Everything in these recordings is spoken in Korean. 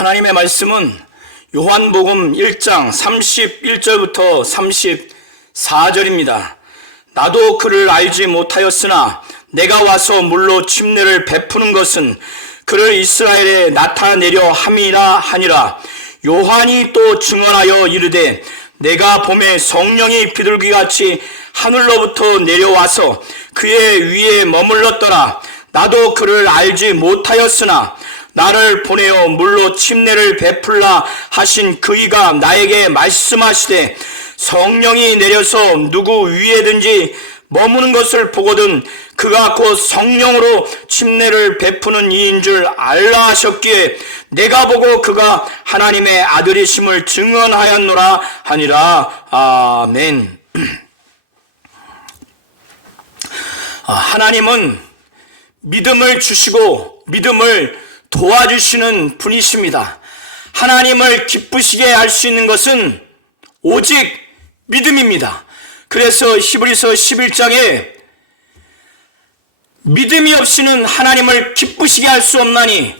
하나님의 말씀은 요한복음 1장 31절부터 34절입니다. 나도 그를 알지 못하였으나 내가 와서 물로 침례를 베푸는 것은 그를 이스라엘에 나타내려 함이라 하니라. 요한이 또 증언하여 이르되 내가 봄에 성령이 비둘기같이 하늘로부터 내려와서 그의 위에 머물렀더라. 나도 그를 알지 못하였으나 나를 보내어 물로 침례를 베풀라 하신 그이가 나에게 말씀하시되 성령이 내려서 누구 위에든지 머무는 것을 보거든 그가 곧 성령으로 침례를 베푸는 이인 줄 알라 하셨기에 내가 보고 그가 하나님의 아들이심을 증언하였노라 하니라. 아멘. 하나님은 믿음을 주시고 믿음을 도와주시는 분이십니다. 하나님을 기쁘시게 할 수 있는 것은 오직 믿음입니다. 그래서 히브리서 11장에 믿음이 없이는 하나님을 기쁘시게 할 수 없나니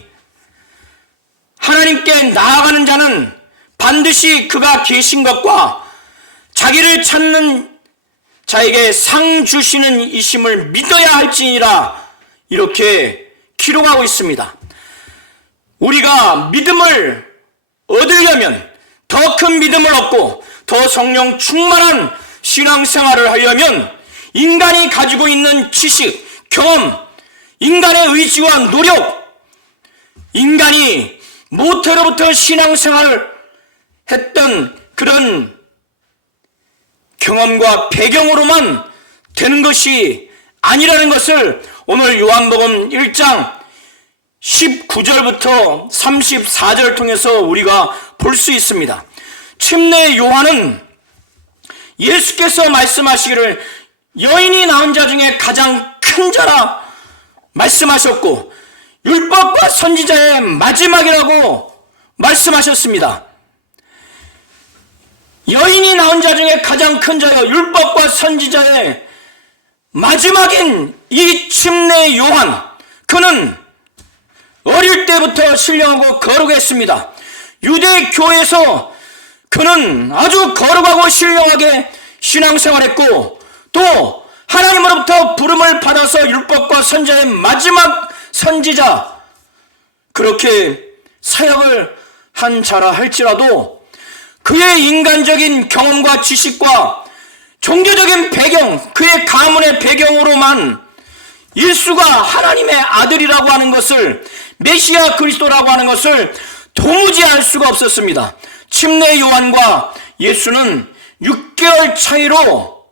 하나님께 나아가는 자는 반드시 그가 계신 것과 자기를 찾는 자에게 상 주시는 이심을 믿어야 할지니라, 이렇게 기록하고 있습니다. 우리가 믿음을 얻으려면, 더 큰 믿음을 얻고 더 성령 충만한 신앙생활을 하려면 인간이 가지고 있는 지식, 경험, 인간의 의지와 노력, 인간이 모태로부터 신앙생활을 했던 그런 경험과 배경으로만 되는 것이 아니라는 것을 오늘 요한복음 1장 19절부터 34절을 통해서 우리가 볼 수 있습니다. 침례 요한은 예수께서 말씀하시기를 여인이 낳은 자 중에 가장 큰 자라 말씀하셨고 율법과 선지자의 마지막이라고 말씀하셨습니다. 여인이 낳은 자 중에 가장 큰 자여 율법과 선지자의 마지막인 이 침례 요한, 그는 어릴 때부터 신령하고 거룩했습니다. 유대교에서 그는 아주 거룩하고 신령하게 신앙생활했고 또 하나님으로부터 부름을 받아서 율법과 선지자의 마지막 선지자, 그렇게 사역을 한 자라 할지라도 그의 인간적인 경험과 지식과 종교적인 배경, 그의 가문의 배경으로만 예수가 하나님의 아들이라고 하는 것을, 메시아 그리스도라고 하는 것을 도무지 알 수가 없었습니다. 침례 요한과 예수는 6개월 차이로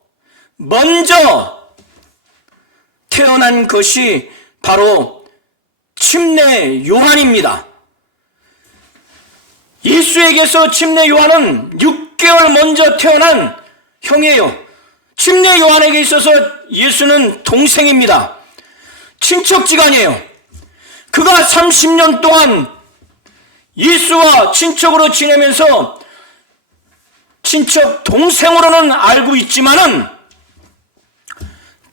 먼저 태어난 것이 바로 침례 요한입니다. 예수에게서 침례 요한은 6개월 먼저 태어난 형이에요. 침례 요한에게 있어서 예수는 동생입니다. 친척지간이에요. 그가 30년 동안 예수와 친척으로 지내면서 친척 동생으로는 알고 있지만은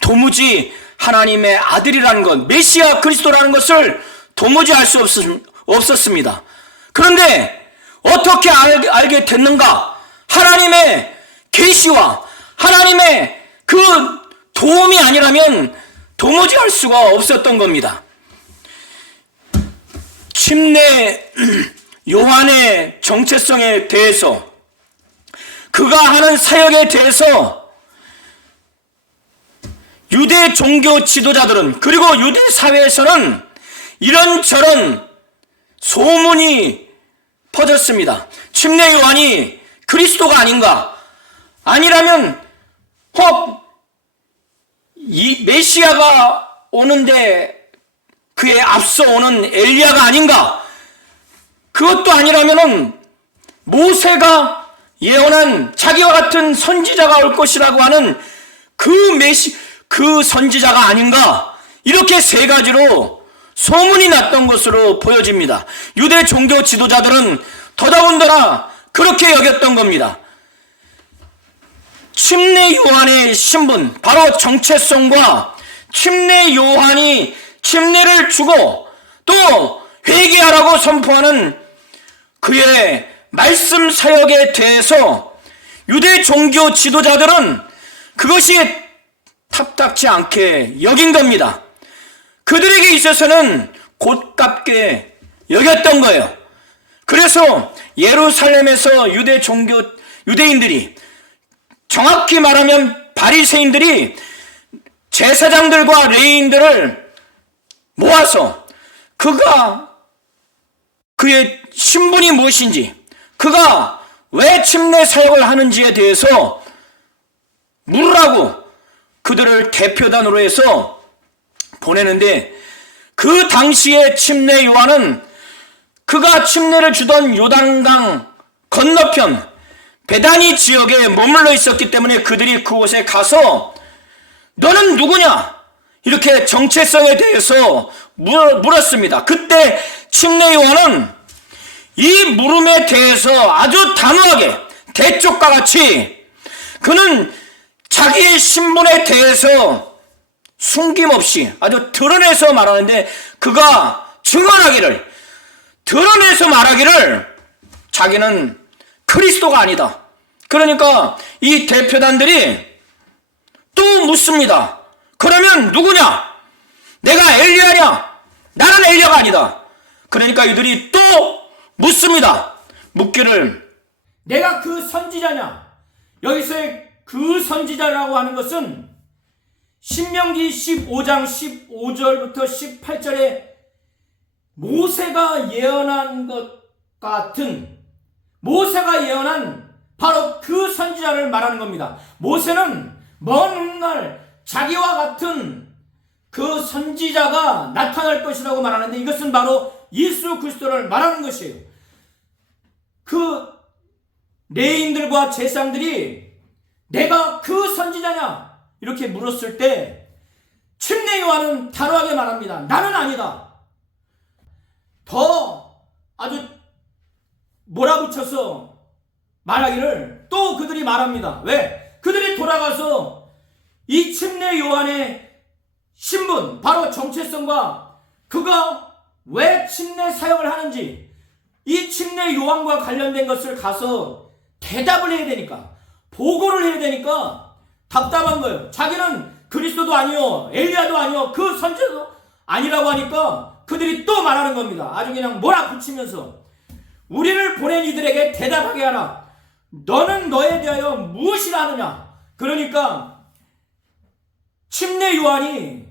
도무지 하나님의 아들이라는 것, 메시아 그리스도라는 것을 도무지 알 수 없었습니다. 그런데 어떻게 알게 됐는가? 하나님의 계시와 하나님의 그 도움이 아니라면 도무지 알 수가 없었던 겁니다. 침례 요한의 정체성에 대해서, 그가 하는 사역에 대해서 유대 종교 지도자들은, 그리고 유대 사회에서는 이런저런 소문이 퍼졌습니다. 침례 요한이 그리스도가 아닌가? 아니라면 이 메시아가 오는데 그에 앞서 오는 엘리야가 아닌가? 그것도 아니라면은 모세가 예언한 자기와 같은 선지자가 올 것이라고 하는 그 선지자가 아닌가? 이렇게 세 가지로 소문이 났던 것으로 보여집니다. 유대 종교 지도자들은 더더군다나 그렇게 여겼던 겁니다. 침례 요한의 신분, 바로 정체성과 침례 요한이 침례를 주고 또 회개하라고 선포하는 그의 말씀 사역에 대해서 유대 종교 지도자들은 그것이 탑답지 않게 여긴 겁니다. 그들에게 있어서는 곶값게 여겼던 거예요. 그래서 예루살렘에서 유대인들이, 정확히 말하면 바리새인들이 제사장들과 레위인들을 모아서 그의 신분이 무엇인지, 그가 왜 침례 사역을 하는지에 대해서 물으라고 그들을 대표단으로 해서 보내는데, 그 당시에 침례 요한은 그가 침례를 주던 요단강 건너편 베다니 지역에 머물러 있었기 때문에 그들이 그곳에 가서 너는 누구냐? 이렇게 정체성에 대해서 물었습니다. 그때 침례 요한은 이 물음에 대해서 아주 단호하게 대쪽과 같이 그는 자기의 신분에 대해서 숨김없이 아주 드러내서 말하는데, 그가 드러내서 말하기를 자기는 그리스도가 아니다. 그러니까 이 대표단들이 또 묻습니다. 그러면 누구냐? 내가 엘리야냐? 나는 엘리야가 아니다. 그러니까 이들이 또 묻습니다. 묻기를 내가 그 선지자냐? 여기서의 그 선지자라고 하는 것은 신명기 15장 15절부터 18절에 모세가 예언한 것 같은, 모세가 예언한 바로 그 선지자를 말하는 겁니다. 모세는 먼 훗날 자기와 같은 그 선지자가 나타날 것이라고 말하는데, 이것은 바로 예수 그리스도를 말하는 것이에요. 그 레위인들과 제사장들이 내가 그 선지자냐? 이렇게 물었을 때 침례 요한은 단호하게 말합니다. 나는 아니다. 더 아주 몰아붙여서 말하기를 또 그들이 말합니다. 왜? 그들이 돌아가서 이 침례 요한의 신분, 바로 정체성과 그가 왜 침례 사역을 하는지, 이 침례 요한과 관련된 것을 가서 대답을 해야 되니까, 보고를 해야 되니까 답답한 거예요. 자기는 그리스도도 아니요, 엘리야도 아니요, 그 선지자도 아니라고 하니까 그들이 또 말하는 겁니다. 아주 그냥 몰아붙이면서 우리를 보낸 이들에게 대답하게 하라. 너는 너에 대하여 무엇이라 하느냐? 그러니까 침례 요한이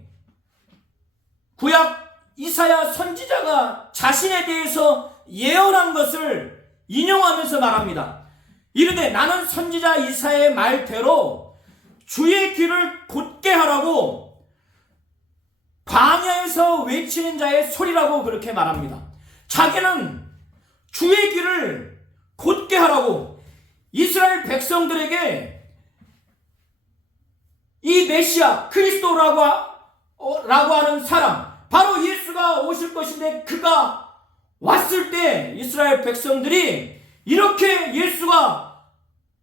구약 이사야 선지자가 자신에 대해서 예언한 것을 인용하면서 말합니다. 이르되 나는 선지자 이사야의 말대로 주의 길을 곧게 하라고 광야에서 외치는 자의 소리라고 그렇게 말합니다. 자기는 주의 길을 곧게 하라고 이스라엘 백성들에게 이 메시아 그리스도라고 하는 사람, 바로 예수가 오실 것인데, 그가 왔을 때 이스라엘 백성들이 이렇게 예수가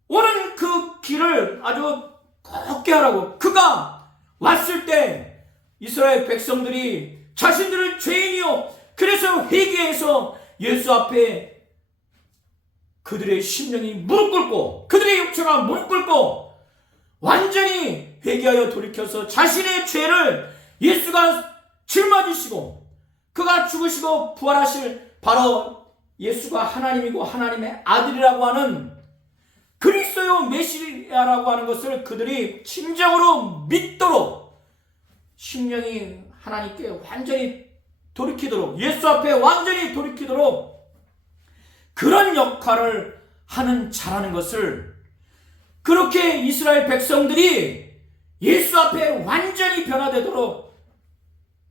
오는 그 길을 아주 곧게 하라고, 그가 왔을 때 이스라엘 백성들이 자신들을 죄인이요, 그래서 회개해서 예수 앞에 그들의 심령이 무릎 꿇고, 그들의 육체가 무릎 꿇고 완전히 회개하여 돌이켜서 자신의 죄를 예수가 짊어지시고 그가 죽으시고 부활하실 바로 예수가 하나님이고 하나님의 아들이라고 하는 그리스도요 메시아라고 하는 것을 그들이 진정으로 믿도록 심령이 하나님께 완전히 돌이키도록, 예수 앞에 완전히 돌이키도록 그런 역할을 하는 자라는 것을, 그렇게 이스라엘 백성들이 예수 앞에 완전히 변화되도록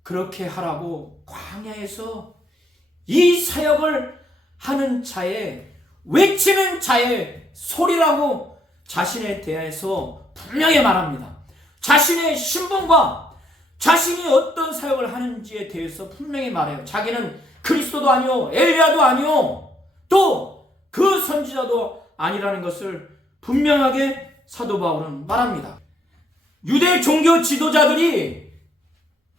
그렇게 하라고 광야에서 이 사역을 하는 자의, 외치는 자의 소리라고 자신에 대해서 분명히 말합니다. 자신의 신분과 자신이 어떤 사역을 하는지에 대해서 분명히 말해요. 자기는 그리스도도 아니요, 엘리야도 아니요, 또 그 선지자도 아니라는 것을 분명하게 사도 바울은 말합니다. 유대 종교 지도자들이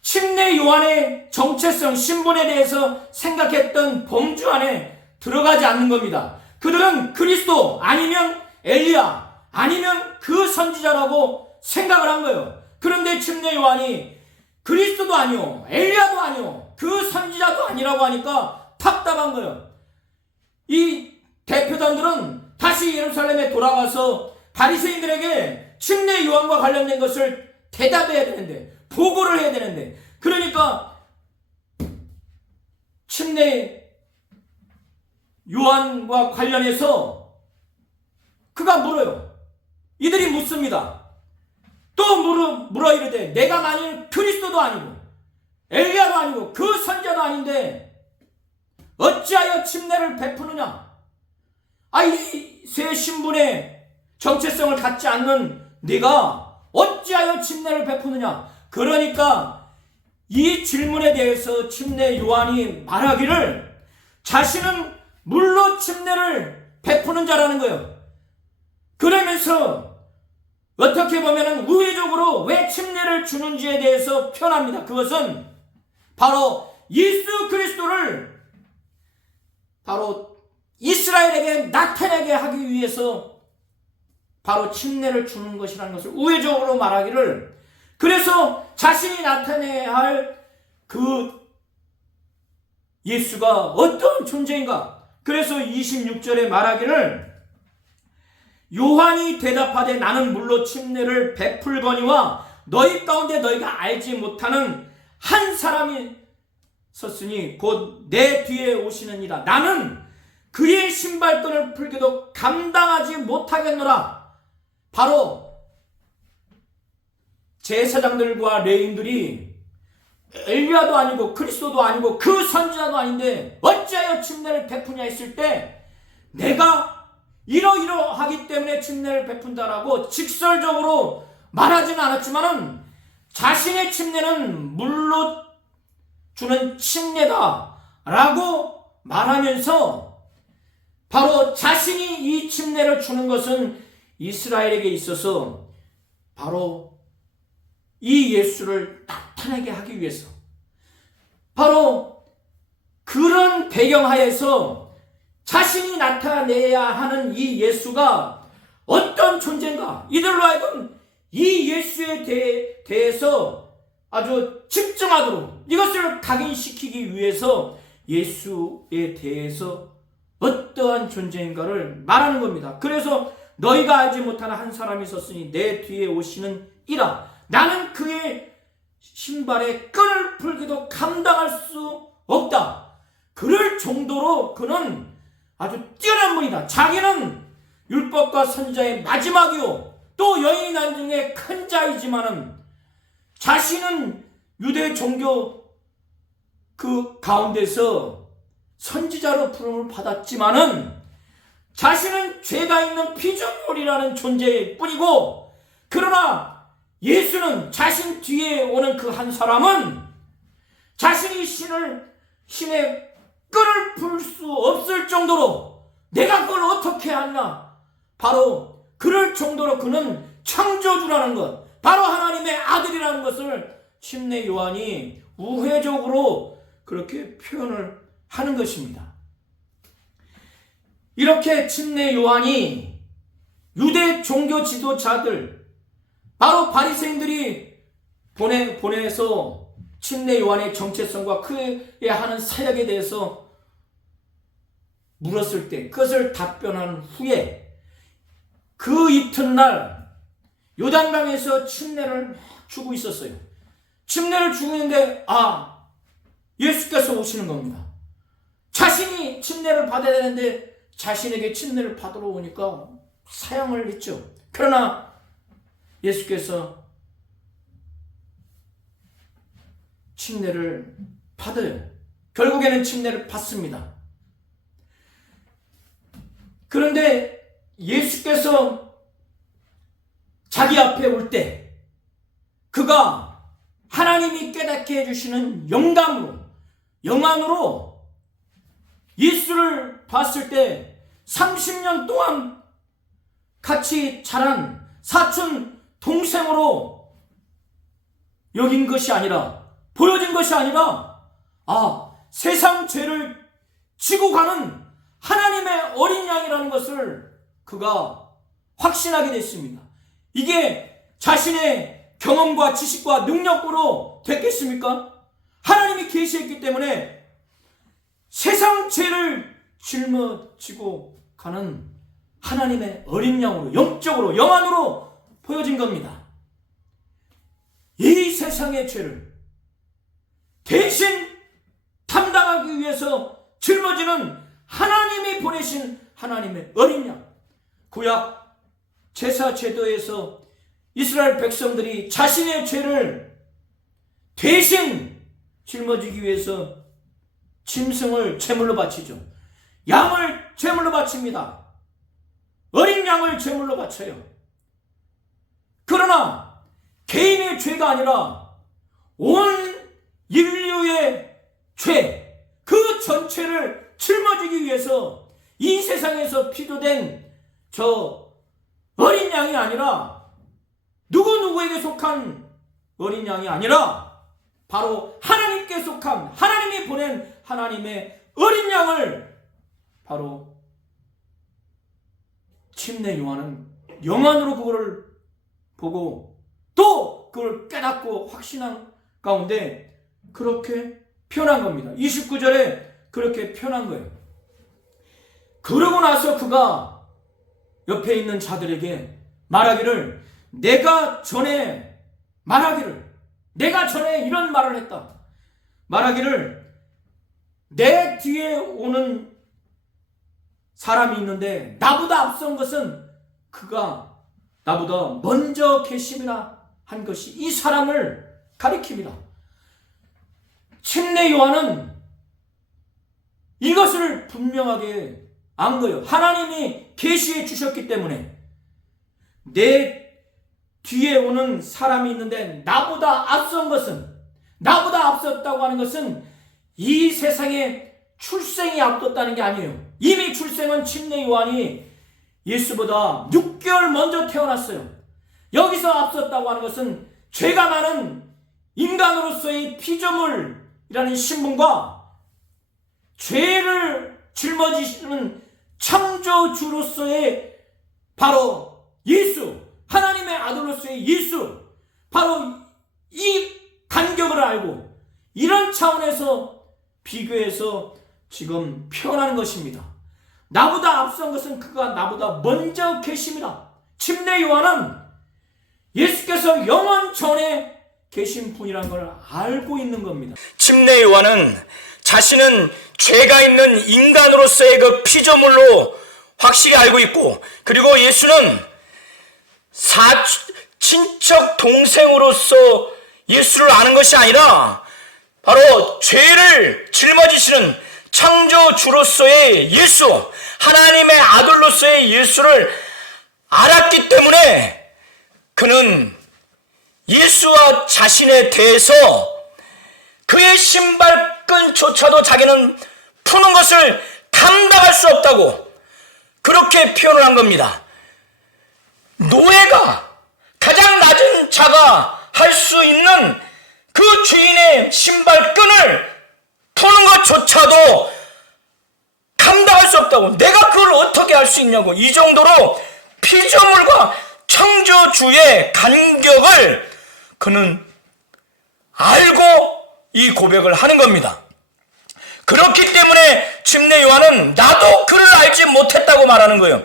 침례 요한의 정체성, 신분에 대해서 생각했던 범주 안에 들어가지 않는 겁니다. 그들은 그리스도 아니면 엘리야 아니면 그 선지자라고 생각을 한 거예요. 그런데 침례 요한이 그리스도도 아니요 엘리야도 아니요 그 선지자도 아니라고 하니까 답답한 거예요. 이 대표단들은 다시 예루살렘에 돌아가서 바리새인들에게 침례 요한과 관련된 것을 대답해야 되는데, 보고를 해야 되는데, 그러니까 침례 요한과 관련해서 그가 물어요. 이들이 묻습니다. 또 물어 이르되 내가 만일 그리스도도 아니고 엘리야도 아니고 그 선지자도 아닌데 어찌하여 침례를 베푸느냐? 이 새 신분의 정체성을 갖지 않는 네가 어찌하여 침례를 베푸느냐? 그러니까 이 질문에 대해서 침례 요한이 말하기를 자신은 물로 침례를 베푸는 자라는 거예요. 그러면서 어떻게 보면 우회적으로 왜 침례를 주는지에 대해서 표현합니다. 그것은 바로 예수 그리스도를 바로 이스라엘에게 나타내게 하기 위해서 바로 침례를 주는 것이라는 것을 우회적으로 말하기를, 그래서 자신이 나타내야 할 그 예수가 어떤 존재인가. 그래서 26절에 말하기를 요한이 대답하되 나는 물로 침례를 베풀거니와 너희 가운데 너희가 알지 못하는 한 사람이 섰으니 곧 내 뒤에 오시느니라. 나는 그의 신발끈을 풀기도 감당하지 못하겠노라. 바로 제사장들과 레위인들이 엘리야도 아니고 그리스도도 아니고 그 선지자도 아닌데 어찌하여 침례를 베푸냐 했을 때 내가 이러이러하기 때문에 침례를 베푼다라고 직설적으로 말하지는 않았지만은 자신의 침례는 물로 주는 침례다 라고 말하면서 바로 자신이 이 침례를 주는 것은 이스라엘에게 있어서 바로 이 예수를 나타내게 하기 위해서, 바로 그런 배경하에서 자신이 나타내야 하는 이 예수가 어떤 존재인가, 이들로 하여금 이 예수에 대해서 아주 집중하도록 이것을 각인시키기 위해서 예수에 대해서 어떠한 존재인가를 말하는 겁니다. 그래서 너희가 알지 못하는 한 사람이 있었으니 내 뒤에 오시는 이라. 나는 그의 신발에 끈을 풀기도 감당할 수 없다. 그럴 정도로 그는 아주 뛰어난 분이다. 자기는 율법과 선지자의 마지막이요 또 여인이 난 중에 큰 자이지만은 자신은 유대 종교 그 가운데서 선지자로 부름을 받았지만은 자신은 죄가 있는 피조물이라는 존재일 뿐이고, 그러나 예수는 자신 뒤에 오는 그 한 사람은 자신이 신의 끈을 풀 수 없을 정도로 내가 그걸 어떻게 하나, 바로 그럴 정도로 그는 창조주라는 것, 바로 하나님의 아들이라는 것을 침례 요한이 우회적으로 그렇게 표현을 하는 것입니다. 이렇게 침례 요한이 유대 종교 지도자들, 바로 바리새인들이 보내서 침례 요한의 정체성과 그의 하는 사역에 대해서 물었을 때 그것을 답변한 후에 그 이튿날 요단강에서 침례를 주고 있었어요. 침례를 주고 있는데 예수께서 오시는 겁니다. 자신이 침례를 받아야 되는데 자신에게 침례를 받으러 오니까 사양을 했죠. 그러나 예수께서 침례를 받아요. 결국에는 침례를 받습니다. 그런데 예수께서 자기 앞에 올 때 그가 하나님이 깨닫게 해주시는 영안으로 예수를 봤을 때 30년 동안 같이 자란 사촌 동생으로 여긴 것이 아니라, 보여진 것이 아니라 세상 죄를 지고 가는 하나님의 어린 양이라는 것을 그가 확신하게 됐습니다. 이게 자신의 경험과 지식과 능력으로 됐겠습니까? 하나님이 계시했기 때문에 세상 죄를 짊어지고 가는 하나님의 어린 양으로, 영적으로, 영안으로 보여진 겁니다. 이 세상의 죄를 대신 담당하기 위해서 짊어지는 하나님이 보내신 하나님의 어린 양. 구약 제사 제도에서 이스라엘 백성들이 자신의 죄를 대신 짊어지기 위해서 짐승을 제물로 바치죠. 양을 제물로 바칩니다. 어린 양을 제물로 바쳐요. 그러나 개인의 죄가 아니라 온 인류의 죄, 그 전체를 짊어지기 위해서 이 세상에서 피조된 저 어린 양이 아니라 누구에게 속한 어린 양이 아니라 바로 하나님께 속한, 하나님이 보낸 하나님의 어린 양을 바로 침례 요한은 영안으로 그거를 보고 또 그걸 깨닫고 확신한 가운데 그렇게 표현한 겁니다. 29절에 그렇게 표현한 거예요. 그러고 나서 그가 옆에 있는 자들에게 말하기를, 내가 전에 이런 말을 했다. 말하기를, 내 뒤에 오는 사람이 있는데 나보다 앞선 것은 그가 나보다 먼저 계심이라 한 것이 이 사람을 가리킵니다. 침례 요한은 이것을 분명하게 안 거예요. 하나님이 계시해 주셨기 때문에 내 뒤에 오는 사람이 있는데 나보다 앞선 것은, 나보다 앞섰다고 하는 것은 이 세상에 출생이 앞섰다는 게 아니에요. 이미 출생은 침례 요한이 예수보다 6개월 먼저 태어났어요. 여기서 앞섰다고 하는 것은 죄가 많은 인간으로서의 피조물이라는 신분과 죄를 짊어지시는 창조주로서의 바로 예수, 하나님의 아들로서의 예수, 바로 이 간격을 알고 이런 차원에서 비교해서 지금 표현하는 것입니다. 나보다 앞선 것은 그가 나보다 먼저 계십니다. 침례 요한은 예수께서 영원 전에 계신 분이라는 걸 알고 있는 겁니다. 침례 요한은 자신은 죄가 있는 인간으로서의 그 피조물로 확실히 알고 있고, 그리고 예수는 친척 동생으로서 예수를 아는 것이 아니라 바로 죄를 짊어지시는 창조주로서의 예수, 하나님의 아들로서의 예수를 알았기 때문에 그는 예수와 자신에 대해서 그의 신발끈조차도 자기는 푸는 것을 감당할 수 없다고 그렇게 표현을 한 겁니다. 노예가, 가장 낮은 자가 할 수 있는 그 주인의 신발끈을 푸는 것조차도 감당할 수 없다고, 내가 그걸 어떻게 할 수 있냐고, 이 정도로 피조물과 창조주의 간격을 그는 알고 이 고백을 하는 겁니다. 그렇기 때문에 침례 요한은 나도 그를 알지 못했다고 말하는 거예요.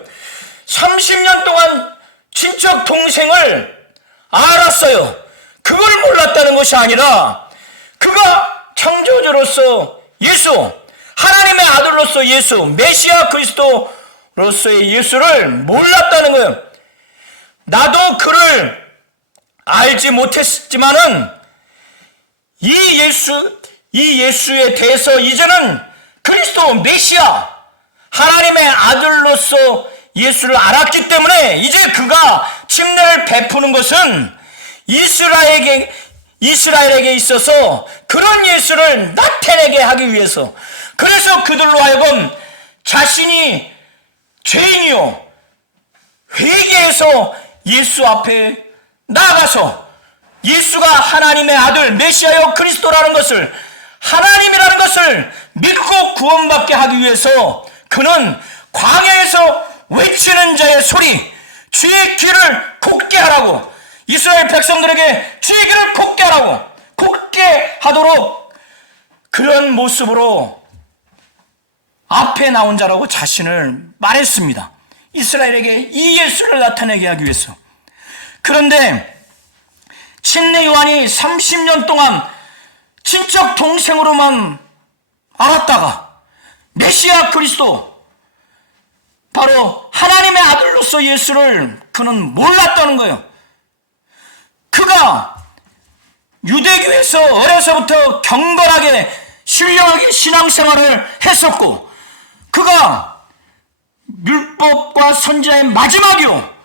30년 동안 친척 동생을 알았어요. 그걸 몰랐다는 것이 아니라 그가 창조주로서 예수, 하나님의 아들로서 예수, 메시아 그리스도로서의 예수를 몰랐다는 거예요. 나도 그를 알지 못했지만은 이 예수에 대해서 이제는 그리스도 메시아, 하나님의 아들로서 예수를 알았기 때문에 이제 그가 침례를 베푸는 것은 이스라엘에게 있어서 그런 예수를 나타내게 하기 위해서, 그래서 그들로 하여금 자신이 죄인이요 회개해서 예수 앞에 나아가서 예수가 하나님의 아들 메시아요 그리스도라는 것을, 하나님이라는 것을 믿고 구원받게 하기 위해서 그는 광야에서 외치는 자의 소리, 주의 귀를 곱게 하라고, 이스라엘 백성들에게 주의 귀를 곱게 하라고, 곱게 하도록 그런 모습으로 앞에 나온 자라고 자신을 말했습니다. 이스라엘에게 이 예수를 나타내게 하기 위해서. 그런데 침례 요한이 30년 동안 친척 동생으로만 알았다가 메시아 그리스도, 바로 하나님의 아들로서 예수를 그는 몰랐다는 거예요. 그가 유대교에서 어려서부터 경건하게 신령하게 신앙생활을 했었고, 그가 율법과 선지자의 마지막이요,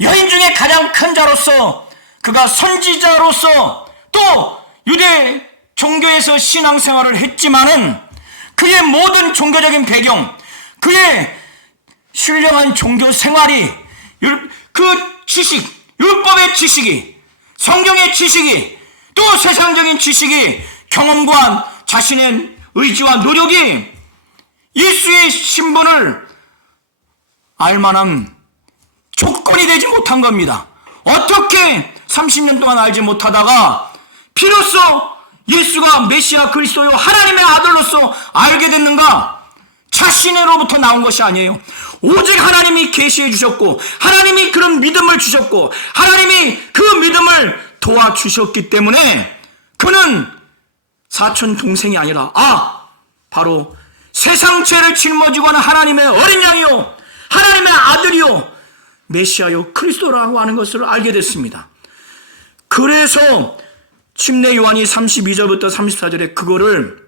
여인 중에 가장 큰 자로서, 그가 선지자로서 또 유대 종교에서 신앙생활을 했지만은 그의 모든 종교적인 배경, 그의 신령한 종교 생활이, 그 지식, 율법의 지식이, 성경의 지식이, 또 세상적인 지식이, 경험과 자신의 의지와 노력이 예수의 신분을 알만한 조건이 되지 못한 겁니다. 어떻게 30년 동안 알지 못하다가 비로소 예수가 메시아 그리스도요 하나님의 아들로서 알게 됐는가? 자신으로부터 나온 것이 아니에요. 오직 하나님이 계시해 주셨고, 하나님이 그런 믿음을 주셨고, 하나님이 그 믿음을 도와주셨기 때문에 그는 사촌 동생이 아니라 바로 세상 죄를 짊어지고 하는 하나님의 어린 양이요, 하나님의 아들이요, 메시아요 그리스도라고 하는 것을 알게 됐습니다. 그래서 침례 요한이 32절부터 34절에 그거를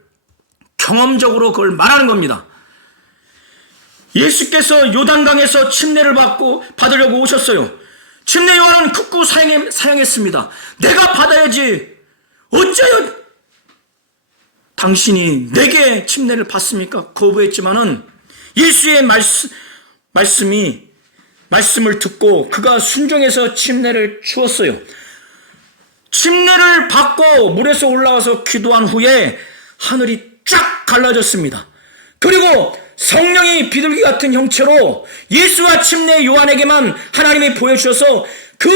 경험적으로 그걸 말하는 겁니다. 예수께서 요단강에서 침례를 받으려고 오셨어요. 침례 요한은 극구 사양했습니다. 내가 받아야지 어째요 당신이 내게 침례를 받습니까? 거부했지만은 예수의 말씀을 듣고 그가 순종해서 침례를 주었어요. 침례를 받고 물에서 올라와서 기도한 후에 하늘이 쫙 갈라졌습니다. 그리고 성령이 비둘기 같은 형체로 예수와 침례 요한에게만 하나님이 보여주셔서 그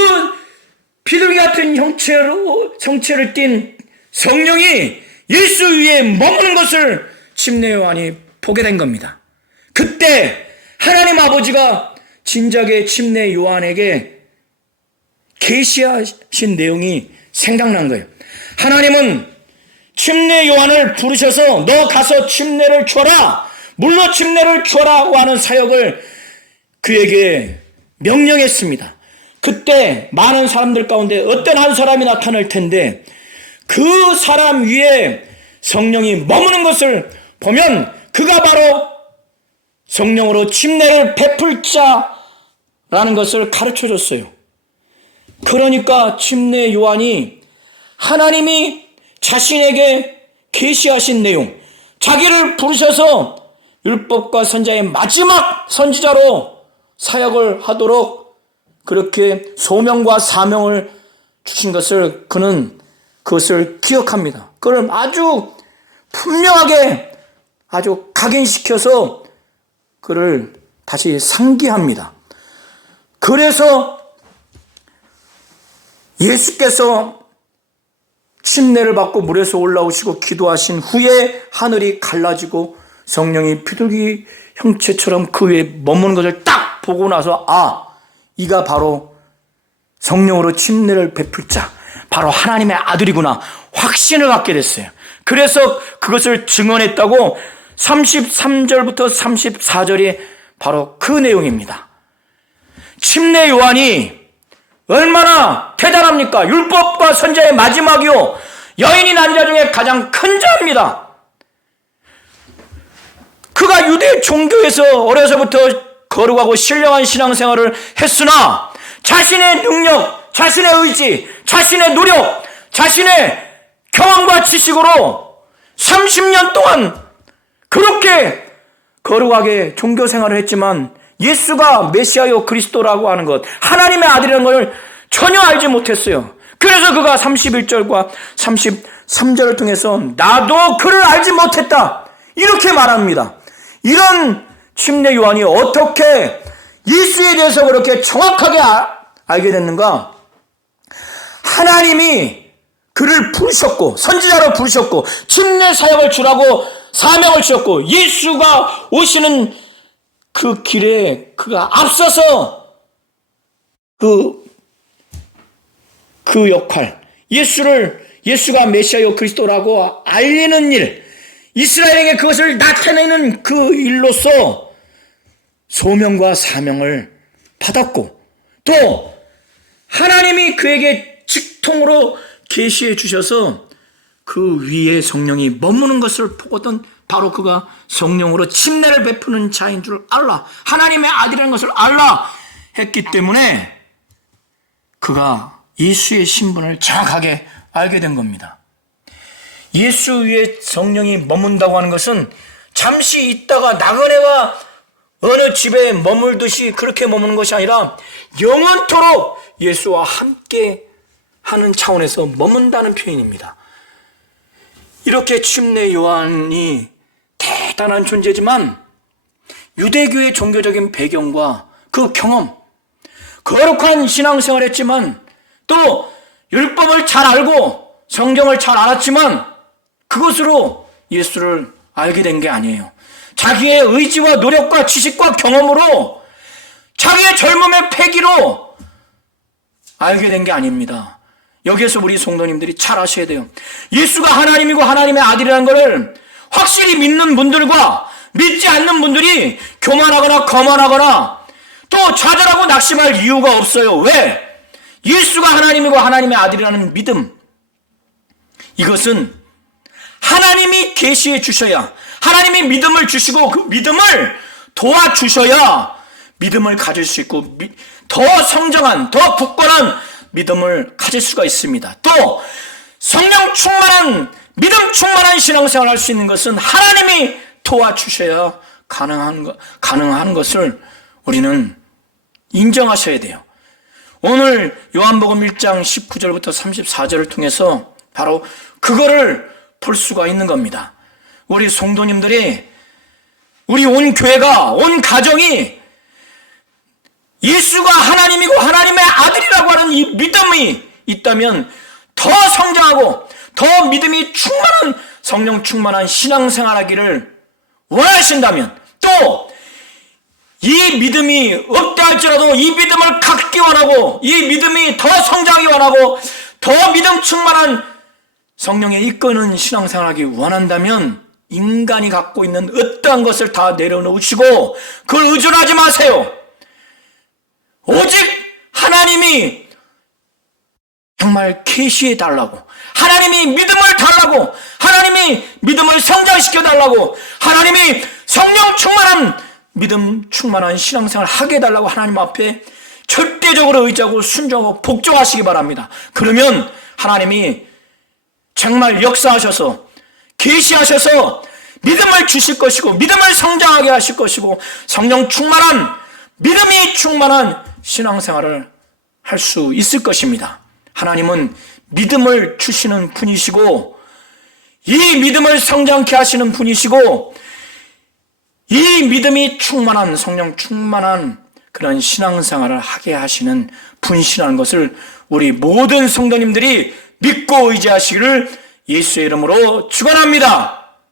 비둘기 같은 형체를 띤 성령이 예수 위에 머무는 것을 침례 요한이 보게 된 겁니다. 그때 하나님 아버지가 진작에 침례 요한에게 계시하신 내용이 생각난 거예요. 하나님은 침례 요한을 부르셔서 너 가서 침례를 줘라, 물로 침례를 줘라고 하는 사역을 그에게 명령했습니다. 그때 많은 사람들 가운데 어떤 한 사람이 나타날 텐데 그 사람 위에 성령이 머무는 것을 보면 그가 바로 성령으로 침례를 베풀 자라는 것을 가르쳐 줬어요. 그러니까 침례 요한이 하나님이 자신에게 계시하신 내용, 자기를 부르셔서 율법과 선지자의 마지막 선지자로 사역을 하도록 그렇게 소명과 사명을 주신 것을 그는 그것을 기억합니다. 그걸 아주 분명하게 아주 각인시켜서 그를 다시 상기합니다. 그래서 예수께서 침례를 받고 물에서 올라오시고 기도하신 후에 하늘이 갈라지고 성령이 비둘기 형체처럼 그 위에 머무는 것을 딱 보고 나서 이가 바로 성령으로 침례를 베풀 자, 바로 하나님의 아들이구나 확신을 갖게 됐어요. 그래서 그것을 증언했다고 33절부터 34절이 바로 그 내용입니다. 침례 요한이 얼마나 대단합니까? 율법과 선지자의 마지막이요, 여인이 난 자 중에 가장 큰 자입니다. 그가 유대 종교에서 어려서부터 거룩하고 신령한 신앙생활을 했으나 자신의 능력, 자신의 의지, 자신의 노력, 자신의 경험과 지식으로 30년 동안 그렇게 거룩하게 종교생활을 했지만 예수가 메시아요 그리스도라고 하는 것, 하나님의 아들이라는 걸 전혀 알지 못했어요. 그래서 그가 31절과 33절을 통해서 나도 그를 알지 못했다 이렇게 말합니다. 이런 침례 요한이 어떻게 예수에 대해서 그렇게 정확하게 알게 됐는가? 하나님이 그를 부르셨고 선지자로 부르셨고 침례 사역을 주라고 사명을 주셨고 예수가 오시는 그 길에 그가 앞서서 그 역할, 예수가 메시아요 그리스도라고 알리는 일, 이스라엘에게 그것을 나타내는 그 일로서 소명과 사명을 받았고 또 하나님이 그에게 직통으로 계시해 주셔서 그 위에 성령이 머무는 것을 보거든 바로 그가 성령으로 침례를 베푸는 자인 줄 알라, 하나님의 아들이라는 것을 알라 했기 때문에 그가 예수의 신분을 정확하게 알게 된 겁니다. 예수 위에 성령이 머문다고 하는 것은 잠시 있다가 나그네가 어느 집에 머물듯이 그렇게 머무는 것이 아니라 영원토록 예수와 함께 하는 차원에서 머문다는 표현입니다. 이렇게 침례 요한이 대단한 존재지만 유대교의 종교적인 배경과 그 경험, 거룩한 신앙생활을 했지만 또 율법을 잘 알고 성경을 잘 알았지만 그것으로 예수를 알게 된 게 아니에요. 자기의 의지와 노력과 지식과 경험으로 자기의 젊음의 패기로 알게 된 게 아닙니다. 여기에서 우리 성도님들이 잘 아셔야 돼요. 예수가 하나님이고 하나님의 아들이라는 것을 확실히 믿는 분들과 믿지 않는 분들이 교만하거나 거만하거나 또 좌절하고 낙심할 이유가 없어요. 왜? 예수가 하나님이고 하나님의 아들이라는 믿음, 이것은 하나님이 계시해 주셔야, 하나님이 믿음을 주시고 그 믿음을 도와주셔야 믿음을 가질 수 있고 더 성장한, 더 굳건한 믿음을 가질 수가 있습니다. 또 성령 충만한, 믿음 충만한 신앙생활을 할 수 있는 것은 하나님이 도와주셔야 가능한 것을 우리는 인정하셔야 돼요. 오늘 요한복음 1장 19절부터 34절을 통해서 바로 그거를 볼 수가 있는 겁니다. 우리 성도님들이, 우리 온 교회가, 온 가정이 예수가 하나님이고 하나님의 아들이라고 하는 이 믿음이 있다면 더 성장하고 더 믿음이 충만한, 성령 충만한 신앙생활하기를 원하신다면, 또 이 믿음이 없다 할지라도 이 믿음을 갖기 원하고 이 믿음이 더 성장하기 원하고 더 믿음 충만한 성령의 이끄는 신앙생활하기 원한다면 인간이 갖고 있는 어떠한 것을 다 내려놓으시고 그걸 의존하지 마세요. 오직 하나님이 정말 계시해 달라고, 하나님이 믿음을 달라고, 하나님이 믿음을 성장시켜 달라고, 하나님이 성령 충만한 믿음 충만한 신앙생활을 하게 해달라고 하나님 앞에 절대적으로 의지하고 순종하고 복종하시기 바랍니다. 그러면 하나님이 정말 역사하셔서 계시하셔서 믿음을 주실 것이고 믿음을 성장하게 하실 것이고 성령 충만한, 믿음이 충만한 신앙생활을 할 수 있을 것입니다. 하나님은 믿음을 주시는 분이시고 이 믿음을 성장케 하시는 분이시고 이 믿음이 충만한, 성령 충만한 그런 신앙생활을 하게 하시는 분이시라는 것을 우리 모든 성도님들이 믿고 의지하시기를 예수의 이름으로 축원합니다.